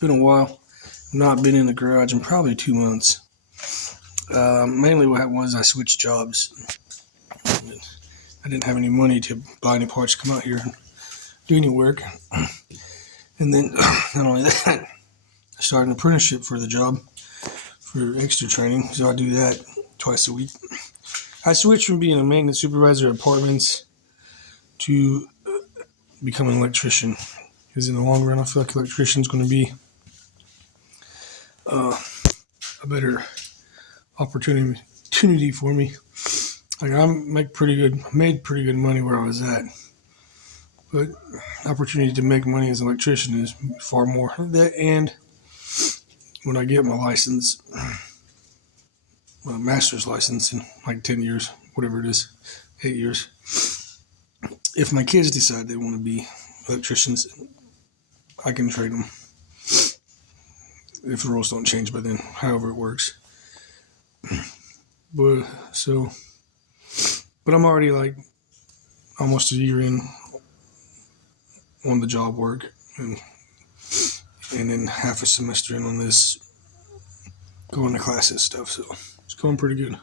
been a while. I've not been in the garage in probably 2 months. Mainly what happened was I switched jobs. I didn't have any money to buy any parts to come out here and do any work. And then, not only that, I started an apprenticeship for the job for extra training, so I do that twice a week. I switched from being a maintenance supervisor at apartments to become an electrician, because in the long run, I feel like electrician is going to be a better opportunity for me. Like, I made pretty good money where I was at, but opportunity to make money as an electrician is far more. That, and when I get my license, my master's license in like 10 years, whatever it is, 8 years, if my kids decide they want to be electricians, I can trade them if the rules don't change by then, however it works. But I'm already like almost a year in on the job work, and then half a semester in on this going to classes stuff, so it's going pretty good.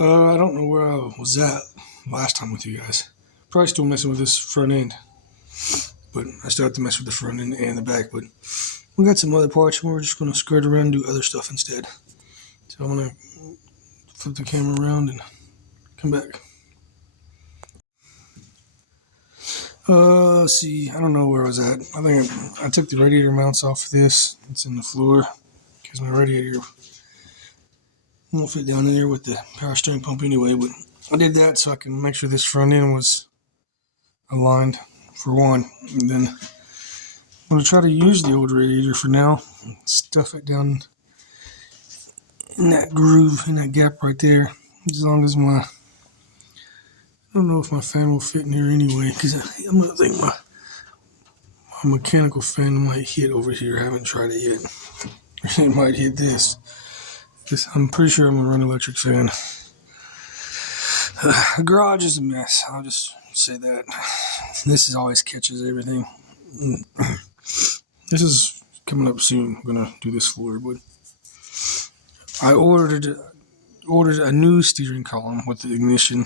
I don't know where I was at last time with you guys. Probably still messing with this front end, but I still have to mess with the front end and the back, but we got some other parts and we're just going to skirt around and do other stuff instead. So I'm going to flip the camera around and come back. Let's see, I don't know where I was at. I think I took the radiator mounts off of this. It's in the floor because my radiator won't fit down in there with the power steering pump anyway, but I did that so I can make sure this front end was aligned for one. And then I'm going to try to use the old radiator for now, stuff it down in that groove, in that gap right there, as long as I don't know if my fan will fit in here anyway, because I'm going to think my mechanical fan might hit over here. I haven't tried it yet. It might hit this. I'm pretty sure I'm going to run an electric fan. The garage is a mess. I'll just say that. This always catches everything. This is coming up soon. I'm going to do this floor, but I ordered a new steering column with the ignition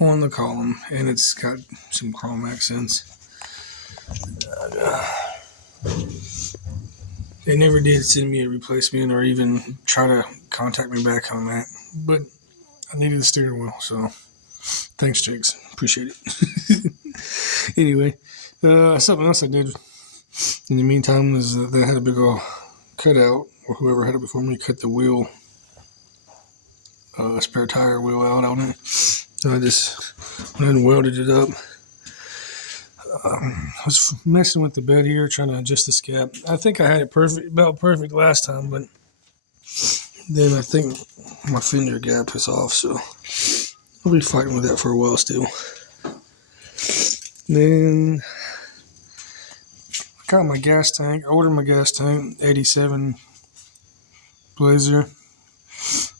on the column, and it's got some chrome accents. They never did send me a replacement or even try to contact me back on that, but I needed the steering wheel, so thanks, Jakes. Appreciate it. Anyway, something else I did in the meantime was they had a big old cutout, or whoever had it before me cut the wheel, spare tire wheel out on it. So I just went and welded it up. I was messing with the bed here, trying to adjust this gap. I think I had it about perfect last time, but then I think my fender gap is off, so I'll be fighting with that for a while still. Then I got my gas tank. I ordered my gas tank, 87 Blazer,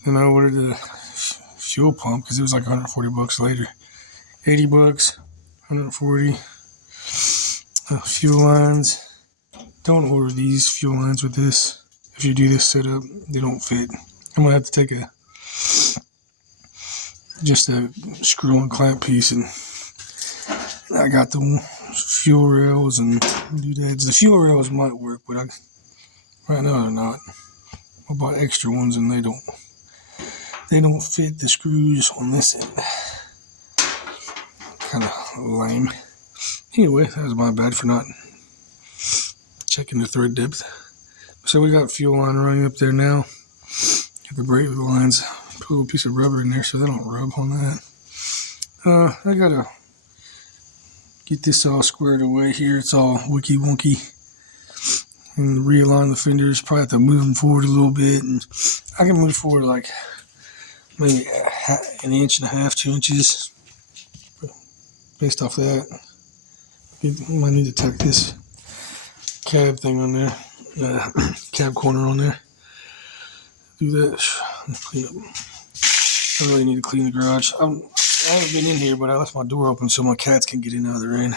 and I ordered the fuel pump because it was like $140 later. $80, 140. Fuel lines. Don't order these fuel lines with this. If you do this setup, they don't fit. I'm gonna have to take just a screw and clamp piece, and I got the fuel rails and doodads. The fuel rails might work, but right now they're not. I bought extra ones and they don't fit the screws on this end. Kind of lame. Anyway, that was my bad for not checking the thread depth. So we got fuel line running up there now. Got the brake lines. Put a little piece of rubber in there so they don't rub on that. I gotta get this all squared away here. It's all wonky wonky. And realign the fenders. Probably have to move them forward a little bit. And I can move forward like maybe an inch and a half, 2 inches. Based off that. You might need to tack this cab thing on there, cab corner on there. Do that. Clean up. I really need to clean the garage. I haven't been in here, but I left my door open so my cats can get in out of the rain.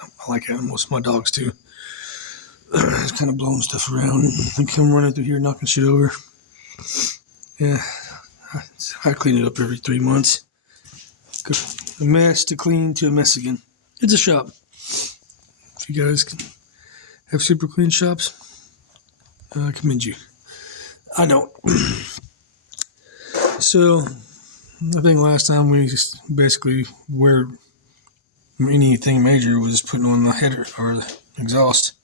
I like animals, my dogs too. It's kind of blowing stuff around and come running through here, knocking shit over. Yeah, I clean it up every 3 months. A mess to clean to a mess again. It's a shop. If you guys can have super clean shops, I commend you. I don't. So, I think last time we basically where anything major was putting on the header or the exhaust.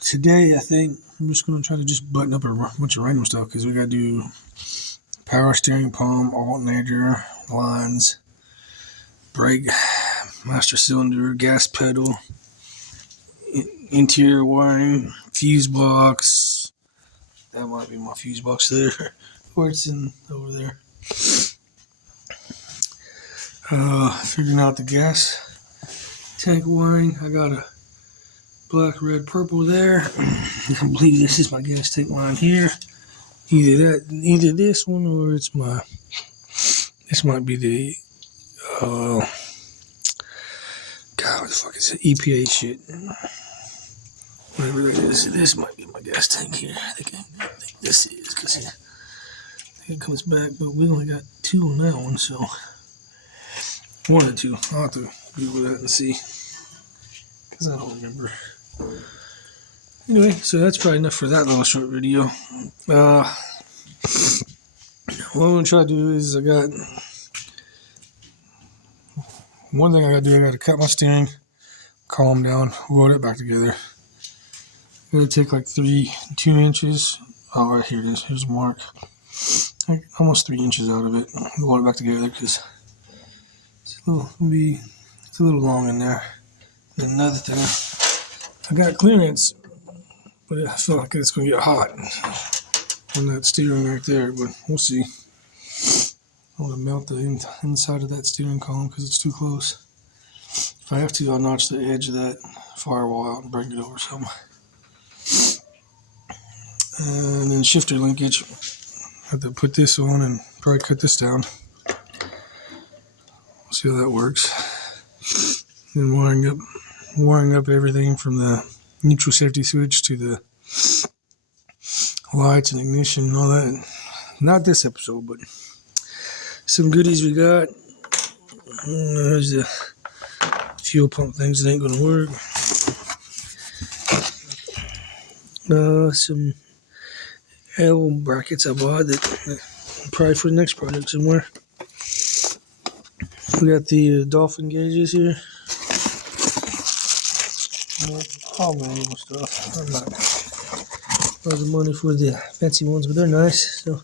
Today, I think I'm just going to try to just button up a bunch of random stuff because we got to do power steering pump, alternator, lines, brake, master cylinder, gas pedal, interior wiring, fuse box. That might be my fuse box there, or it's in over there. Figuring out the gas tank wiring. I got a black, red, purple there. I believe this is my gas tank line here. Either this one or it's my. This might be the. God, what the fuck is it? EPA shit. Whatever that is, this might be my gas tank here. I think this is because it comes back, but we only got 2 on that one, so 1 or 2. I'll have to Google that and see because I don't remember. Anyway, so that's probably enough for that little short video. What I'm gonna try to do is one thing I gotta do. I gotta cut my steering, calm down, weld it back together. It'll take like 2 inches. Oh, right here it is. Here's a mark. Like almost 3 inches out of it. Weld it back together because it's a little long in there. And another thing, I got clearance, but I feel like it's gonna get hot on that steering right there. But we'll see. I want to melt the inside of that steering column because it's too close. If I have to, I'll notch the edge of that firewall out and bring it over some. And then shifter linkage. I have to put this on and probably cut this down. See how that works. Then wiring up everything from the neutral safety switch to the lights and ignition and all that. Not this episode, but some goodies we got. There's the fuel pump things that ain't gonna work. Some L brackets I bought that probably for the next project somewhere. We got the dolphin gauges here. All manual stuff. I'm not the money for the fancy ones, but they're nice. So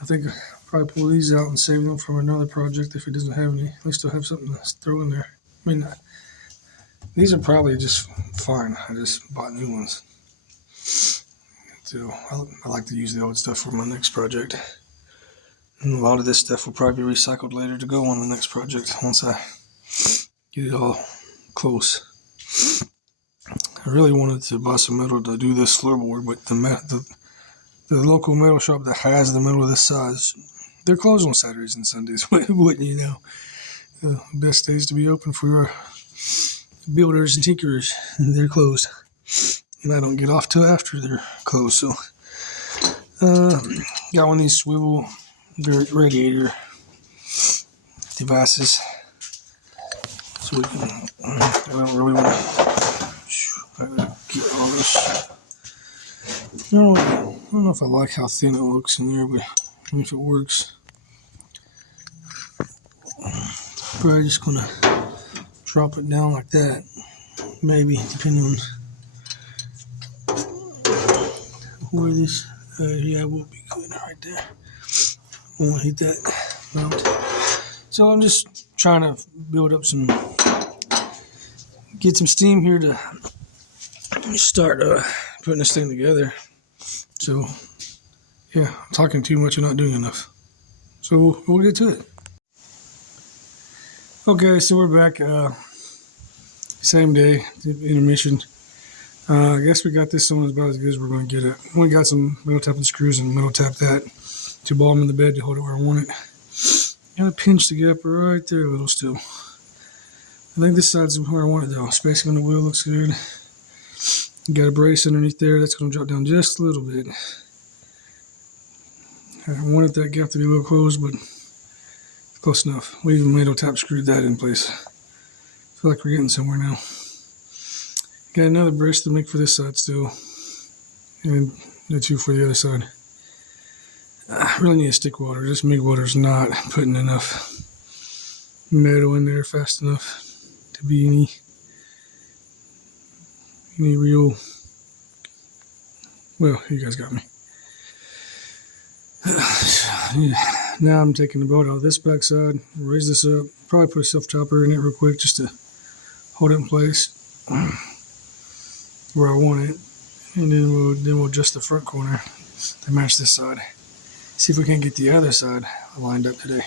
I think I'll probably pull these out and save them from another project if it doesn't have any. At least I'll have something to throw in there. I mean, these are probably just fine. I just bought new ones. So I like to use the old stuff for my next project. And a lot of this stuff will probably be recycled later to go on the next project once I get it all close. I really wanted to buy some metal to do this floorboard, but the local metal shop that has the metal of this size, they're closed on Saturdays and Sundays. Wouldn't you know? The best days to be open for builders and tinkerers, they're closed. And I don't get off till after they're closed. So, got one of these swivel radiator devices. So we can, I don't really want to get all this. I don't know if I like how thin it looks in there, but if it works. Probably just going to drop it down like that. Maybe, depending on where this, yeah, will be good right there. I won't hit that mount. So I'm just trying to build up get some steam here to start putting this thing together. So, yeah, I'm talking too much and not doing enough. So we'll get to it. Okay, so we're back. Same day, intermission. I guess we got this one about as good as we're going to get it. We got some metal tapping screws and metal tap that to ball them in the bed to hold it where I want it. Got a pinch to get up right there a little still. I think this side's where I want it though. Spacing on the wheel looks good. Got a brace underneath there. That's going to drop down just a little bit. I wanted that gap to be a little closed, but close enough. We even made a tap screwed that in place. I feel like we're getting somewhere now. Got another brace to make for this side still, and the two for the other side. I really need a stick welder. This MIG welder is not putting enough metal in there fast enough to be any real. Well, you guys got me. Now I'm taking the boat out of this backside, raise this up, probably put a self chopper in it real quick just to hold it in place where I want it, and then we'll adjust the front corner to match this side. See if we can't get the other side lined up today.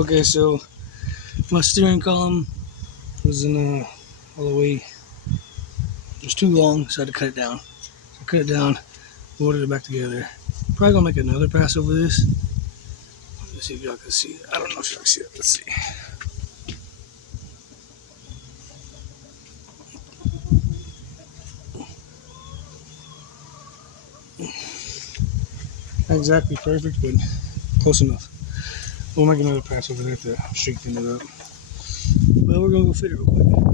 Okay, so my steering column was in all the way. It was too long, so I had to cut it down. So I cut it down, loaded it back together. Probably gonna make another pass over this. Let's see if y'all can see it. I don't know if y'all can see it. Let's see. Not exactly perfect, but close enough. We'll make another pass over there to straighten it up. Well, we're gonna go fit it real quick.